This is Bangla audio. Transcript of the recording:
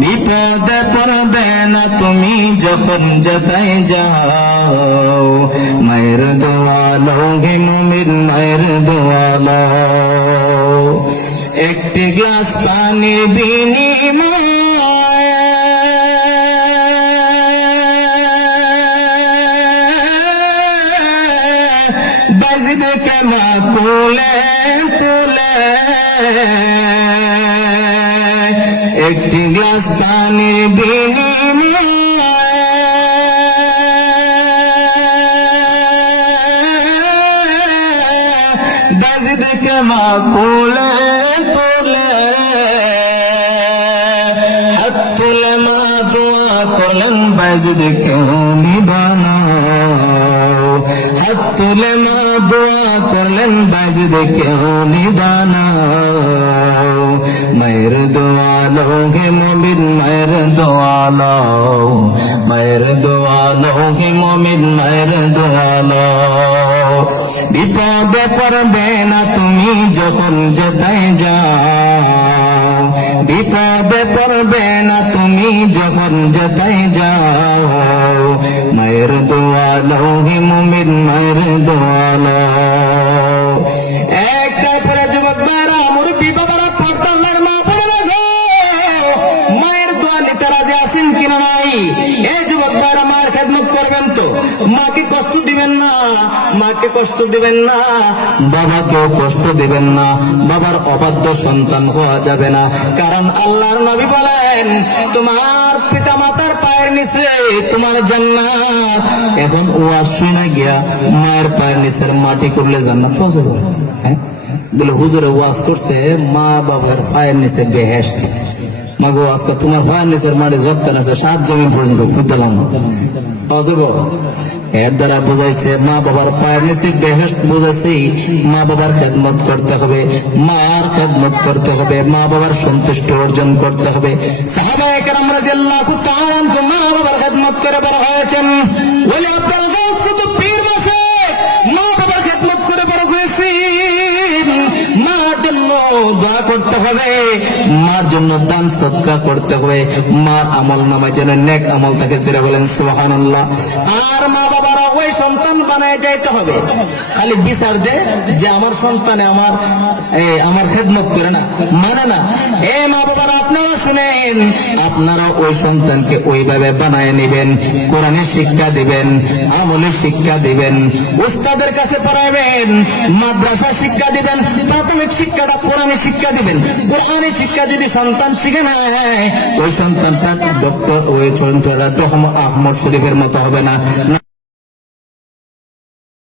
বিপদে পড়বে না তুমি যখন যেতাই যাও, মায়ের দোয়া লও হে মুমিন, মায়ের দোয়া লও। একটি গ্লাস পানির বিনিময়ে বাজিদকে মা কোলে তুলে, একটি গ্লাস পানির বিনিময়ে বাজিদকে মা কোলে তুলে, হাত তুলে মা দোয়া করলেন বাজিদকে নিবানো, হাত তুলে মা দোয়া করলেন বাজিদকে নিবানো। মায়ের দোয়া লও হে মুমিন, মায়ের দোয়া লও, মায়ের দোয়া লও হে মুমিন, মায়ের দোয়া লও। বিপদে পড়বে না তুমি যখন যেতাই যাও, বিপদে পড়বে না তুমি যখন যেতাই যাও, মায়ের দোয়া লও হে মুমিন, মায়ের দোয়া লও। একটা পরে যুবক বারা মুরব্বী বাবারা পর্দার মা পড়ে গো, মায়ের দোয়া নিতে রাজি আছেন কিনা নাই? এই যুবক বারা মায়ের খেদমত করবেন তো, মাকে কষ্ট দিবেন না, মাকে কষ্ট দিবেন না, বাবাকেও কষ্ট দিবেন না, বাবার অবাধ্য সন্তান হওয়া যাবে না। কারণ আল্লাহর নবী বলেন তোমার পিতা মাতার পায়ের নিচে তোমার জান্নাত। এখন ওয়াজ শুনে গিয়া মায়ের পায়ের নিচের মাটি করলে জান্নাত পাওয়া যাবে? হ্যাঁ বলে হুজুরে ওয়াজ করছে মা বাবার পায়ের নিচে বেহেশত। মাগো আজকে তোমার পায়ের নিচের মাটি যত্ন আছে 7 জমিন পর্যন্ত খুঁজলাম পাওয়া যাবো? এর দ্বারা বোঝাইছে মা বাবার পায়ের নিচে বেহেশত, বোঝাইছে মা বাবার খেদমত করতে হবে, মার খেদমত করতে হবে, মা বাবার সন্তুষ্ট অর্জন করতে হবে। সাহাবায়ে কেরাম রাদিয়াল্লাহু তাআলা আনহুম মা বাবার খেদমত করে বড় হয়েছেন। ওলি আব্দুল গাউস কুতুব পীর বসে মা বাবার খেদমত করে বড় হয়েছে। মার জন্য দোয়া করতে হবে, মার জন্য দান সদকা করতে হবে, মার আমল নামায় যেন নেক আমল থাকে, যারা বলেন সুবহানাল্লাহ। আর মা বাবারা ওই সন্তান বানায় যাইতে হবে, খালি বিচার দে যে আমার সন্তানে আমার খেদমত করে না, মানে না। এ মা বাবারা আপনারা শুনেন, আপনারা ওই সন্তানকে ওইভাবে বানায় নেবেন, কোরআনের শিক্ষা দিবেন, আমলের শিক্ষা দিবেন, উস্তাদের কাছে পড়াবেন, মাদ্রাসা শিক্ষা দিবেন, প্রাথমিক শিক্ষাটা কোরআনের শিক্ষা দিবেন। কোরআনের শিক্ষা যদি সন্তান শিখে নেয়, ওই সন্তানটা ডক্টর, ওই সন্তানটা আহমদ শরীফের মতো হবে না।